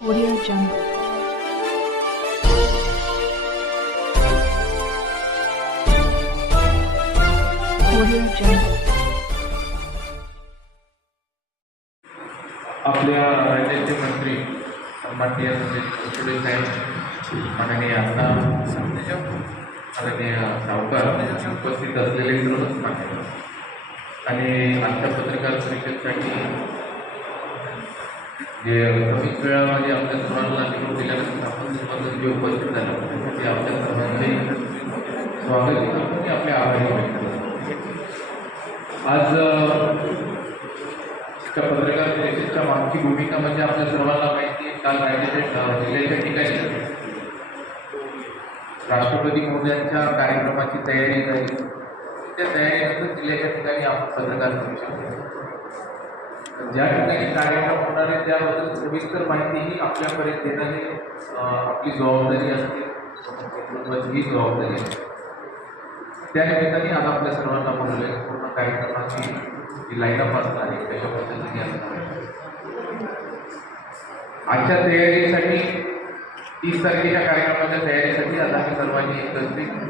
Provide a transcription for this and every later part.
Audio Jungle. Audio Jungle. आपल्या राज्याचे मंत्री माननीय सुरेश साहेब, माननीय आमदार माननीय सावकार उपस्थित असलेले सर्वच मान्यवर आणि आजच्या पत्रकार परिषदेसाठी जे कमीच वेळामध्ये आपल्या सर्वांना निरोप दिल्यानंतर आपण सर्वांना जे उपस्थित झालं त्यासाठी आपल्या सर्वांचे स्वागत करतो आणि आपले आभार व्यक्त करतो. आज त्या पत्रकार परिषदेच्या मागची भूमिका म्हणजे आपल्या सर्वांना माहिती आहे, काल राज्याच्या जिल्ह्याच्या ठिकाणी राष्ट्रपती महोदयांच्या कार्यक्रमाची तयारी झाली. त्या तयारीनंतर जिल्ह्याच्या ठिकाणी आपण पत्रकार परिषद ज्या ठिकाणी कार्यक्रम होणार आहे त्याबद्दल सविस्तर माहिती ही आपल्यापर्यंत देण्याने आपली जबाबदारी असते, नेतृत्वाची ही जबाबदारी असते. त्या निमित्ताने आज आपल्या सर्वांना बोलले पूर्ण कार्यक्रमाची जी लाईनअप असणार आहे त्याच्या पद्धतीने असणार आहे. आजच्या तयारीसाठी 30 तारखेच्या कार्यक्रमाच्या तयारीसाठी आज आम्ही सर्वांनी एकत्रित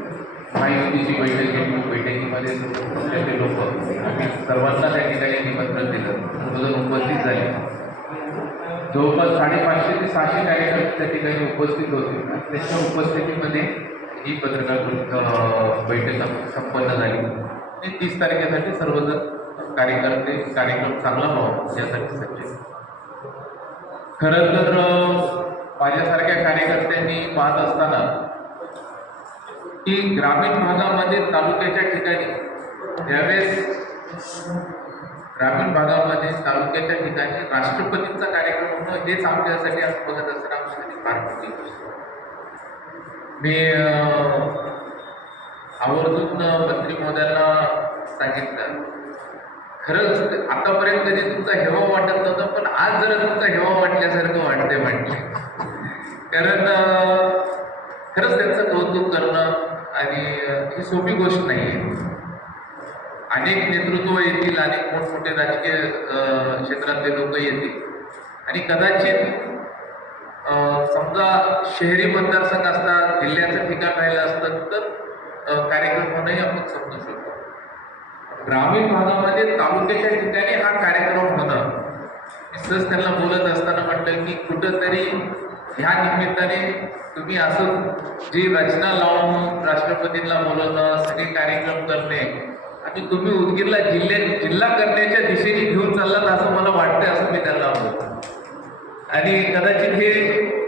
महायुतीची बैठक घेतली. बैठकीमध्ये सर्व लोक आम्ही सर्वांना त्या ठिकाणी निमंत्रण दिलं. सर्वजण उपस्थित झाले. जवळपास 550 ते 600 कार्यक्रम त्या ठिकाणी उपस्थित होते. त्याच्या उपस्थितीमध्ये ही पत्रकार बैठक संपन्न झाली आणि 30 तारखेसाठी सर्वजण कार्यक्रम चांगला व्हावा यासाठी सज्ज. खरं तर माझ्यासारख्या कार्यकर्त्यांनी पाहत असताना की ग्रामीण भागामध्ये तालुक्याच्या ठिकाणी ज्यावेळेस ग्रामीण भागामध्ये तालुक्याच्या ठिकाणी राष्ट्रपतींचा कार्यक्रम होणं हेच आपल्यासाठी आज बघत असताना आमच्यासाठी फार मोठी गोष्ट. मी आवर्जून मंत्री महोदयांना सांगितलं, खरंच आतापर्यंत कधी तुमचा हेवा वाटत नव्हता, पण आज जरा तुमचा हेवा वाटल्यासारखं वाटतंय म्हटलं. कारण खरंच त्यांचं कौतुक करणं आणि ही सोपी गोष्ट नाही आहे. अनेक नेतृत्व येतील, अनेक मोठमोठे राजकीय क्षेत्रातले लोक येतील आणि कदाचित समजा शहरी मतदारसंघ असतात, जिल्ह्याचं ठिकाण राहिलं असतं तर कार्यक्रम होणंही आपण समजू शकतो. ग्रामीण भागामध्ये तालुक्याच्या ठिकाणी हा कार्यक्रम होणं, सहज त्यांना बोलत असताना म्हटलं की कुठंतरी ह्या निमित्ताने तुम्ही असं जी रचना लावून राष्ट्रपतींना बोलवणं, सगळे कार्यक्रम करणे आणि तुम्ही उदगीरला जिल्हा करण्याच्या दिशेने घेऊन चाललात असं मला वाटतंय, असं मी त्यांना बोलतो. आणि कदाचित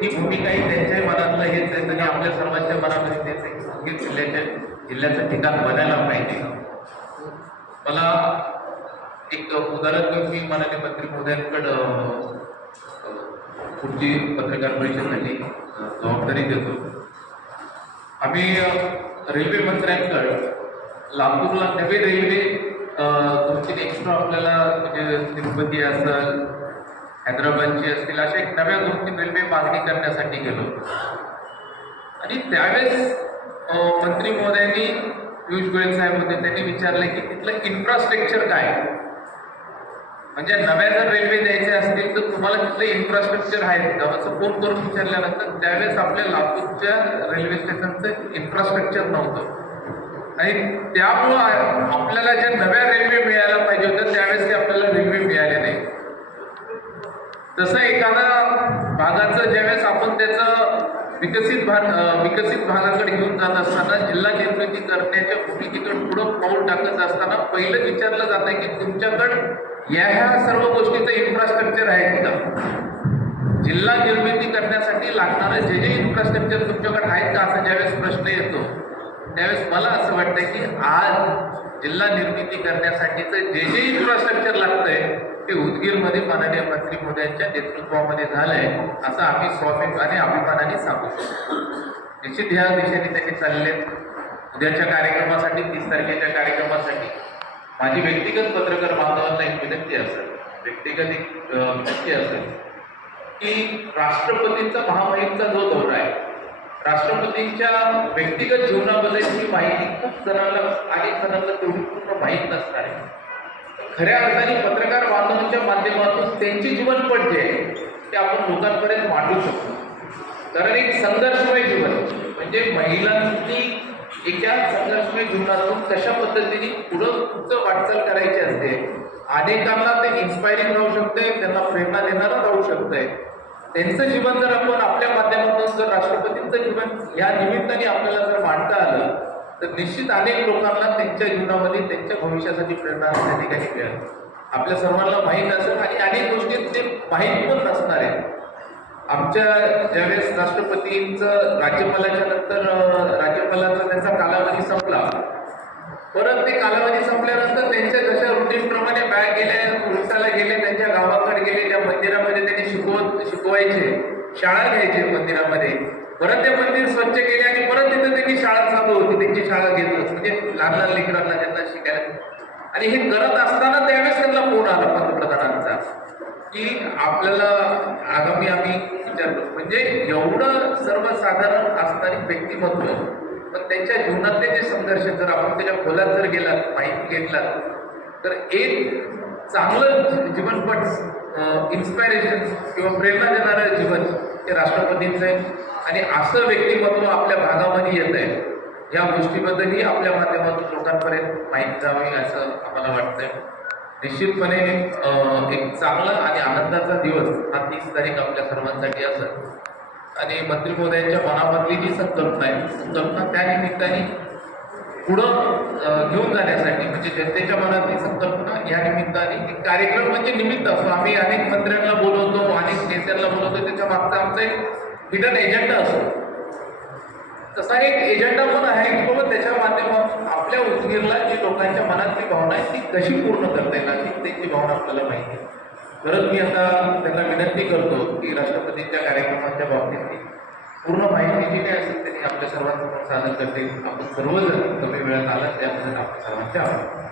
ही भूमिकाही त्यांच्याही मनातलं हेच आहे आणि आपल्या सर्वांच्या मनामध्ये तेच आहे. उदगीर जिल्ह्याचं ठिकाण बनायला पाहिजे. मला एक उदाहरण घेऊन मी माननीय मंत्री महोदयांकडं पुढची पत्रकार परिषदेसाठी जबाबदारी देतो. आम्ही रेल्वे मंत्र्यांकडे लातूरला नवे रेल्वे 2-3 एक्स्ट्रा आपल्याला म्हणजे तिरुपती असेल, हैदराबादची असतील, अशा एक नव्या 2-3 रेल्वे मागणी करण्यासाठी गेलो आणि त्यावेळेस मंत्री महोदयांनी पियुष गोयल साहेब होते, त्यांनी विचारलं की तिथलं इन्फ्रास्ट्रक्चर काय, म्हणजे नव्या जर रेल्वे द्यायचे असतील तर तुम्हाला तिथलं इन्फ्रास्ट्रक्चर आहे का असं फोन करून विचारल्यानंतर त्यावेळेस आपल्या लातूरच्या रेल्वे स्टेशनचं इन्फ्रास्ट्रक्चर नव्हतं आणि त्यामुळं आपल्याला ज्या नव्या रेल्वे मिळायला पाहिजे होत्या त्यावेळेस ते आपल्याला रेल्वे मिळाले नाही. तसं एखादा भागाचं ज्यावेळेस आपण त्याचं विकसित भागाकडे घेऊन जात असताना जिल्हा निर्मिती करण्याच्या भूमिकेकडे पुढं पाऊल टाकत असताना पहिलं विचारलं जातं की तुमच्याकडं ह्या सर्व गोष्टीचं इन्फ्रास्ट्रक्चर आहे का. जिल्हा निर्मिती करण्यासाठी लागणारं जे इन्फ्रास्ट्रक्चर तुमच्याकडे आहेत का असा ज्यावेळेस प्रश्न येतो त्यावेळेस मला असं वाटतंय की आज जिल्हा निर्मिती करण्यासाठीचं जे इन्फ्रास्ट्रक्चर लागतंय ते उदगीरमध्ये माननीय मंत्री महोदयांच्या नेतृत्वामध्ये झालंय असं आम्ही स्वाभिमानाने अभिमानाने सांगू शकतो. निश्चित ह्या दिशेने त्यांनी चालले. उद्याच्या कार्यक्रमासाठी 30 तारखेच्या कार्यक्रमासाठी माझी व्यक्तिगत पत्रकार बांधवांना एक विनंती असेल की राष्ट्रपतींचा महामहिमचा जो दौरा आहे, राष्ट्रपतींच्या व्यक्तिगत जीवनाबद्दलची माहिती खूप जणांना अनेक जणांना तेवढी पूर्ण माहीत नसणार आहे. खऱ्या अर्थाने पत्रकार बांधवांच्या माध्यमातून त्यांची जीवनपट जे आहे ते आपण लोकांपर्यंत मांडू शकतो. कारण एक संघर्षमय जीवन म्हणजे महिलांनी एका संघर्षमय जीवनातून कशा पद्धतीने पुढं वाटचाल करायची असते. अनेकांना ते इन्स्पायरिंग राहू शकते, त्यांना प्रेरणा देणारं राहू शकतंय. त्यांचं जीवन जर आपण आपल्या माध्यमातून जर राष्ट्रपतींचं जीवन या निमित्ताने आपल्याला जर मांडता आलं तर निश्चित अनेक लोकांना त्यांच्या जीवनामध्ये त्यांच्या भविष्यासाठी प्रेरणा त्या ठिकाणी मिळेल. आपल्या सर्वांना माहीत असेल आणि अनेक गोष्टी ते माहीत पण नसणार आहे. आमच्या ज्यावेळेस राष्ट्रपतींचं राज्यपालाच्या नंतर राज्यपालाचा त्यांचा कालावधी संपला, परत ते कालावधी संपल्यानंतर त्यांच्या जशा रुटीनप्रमाणे बॅग गेले, उरसाला गेले, त्यांच्या गावाकडे गेले, ज्या मंदिरामध्ये त्यांनी शिकवायचे, शाळा घ्यायचे मंदिरामध्ये, परत ते मंदिर स्वच्छ केले आणि परत तिथं त्यांनी शाळा चालू होती, त्यांची शाळा घेतली म्हणजे लहान लहान लेकरांना त्यांना शिकायला. आणि हे करत असताना त्यावेळेस त्यांना फोन आला पंतप्रधानांचा की आपल्याला आगामी आम्ही विचारतो. म्हणजे एवढं सर्वसाधारण असणारी व्यक्तिमत्व पण त्यांच्या जीवनातले जे संघर्ष जर आपण त्याच्या खोलात जर गेलात, माहिती घेतलात तर एक चांगलं जीवनपट इन्स्पायरेशन किंवा प्रेरणा देणारं जीवन हे राष्ट्रपतींचं आहे. आणि असं व्यक्तिमत्व आपल्या भागामध्ये येत आहे. या गोष्टीबद्दलही आपल्या माध्यमातून लोकांपर्यंत माहिती जावी असं आम्हाला वाटतंय. निश्चितपणे एक चांगला आणि आनंदाचा दिवस हा 30 तारीख आपल्या सर्वांसाठी असेल. आणि मंत्री महोदयांच्या मनामधली जी संकल्पना त्या निमित्ताने पुढं घेऊन जाण्यासाठी म्हणजे जनतेच्या मनातली संकल्पना या निमित्ताने एक कार्यक्रम म्हणजे निमित्त असतो. आम्ही अनेक मंत्र्यांना बोलवतो, अनेक नेत्यांना बोलवतो, त्याच्या मागचा आमचा एक हिडन एजेंडा असतो. तसा एक एजेंडा पण आहे की बाबा त्याच्या माध्यमातून आपल्या उदगीरला जी लोकांच्या मनातली भावना आहे ती कशी पूर्ण करता येईल अशी त्यांची भावना आपल्याला माहिती आहे. परत मी आता त्यांना विनंती करतो की राष्ट्रपतींच्या कार्यक्रमाच्या बाबतीत पूर्ण माहिती जी काय असेल त्यांनी आपल्या सर्वांसमोर सादर करते. आपण सर्वजण कमी वेळात आलात त्याबद्दल आपल्या सर्वांचे आभार.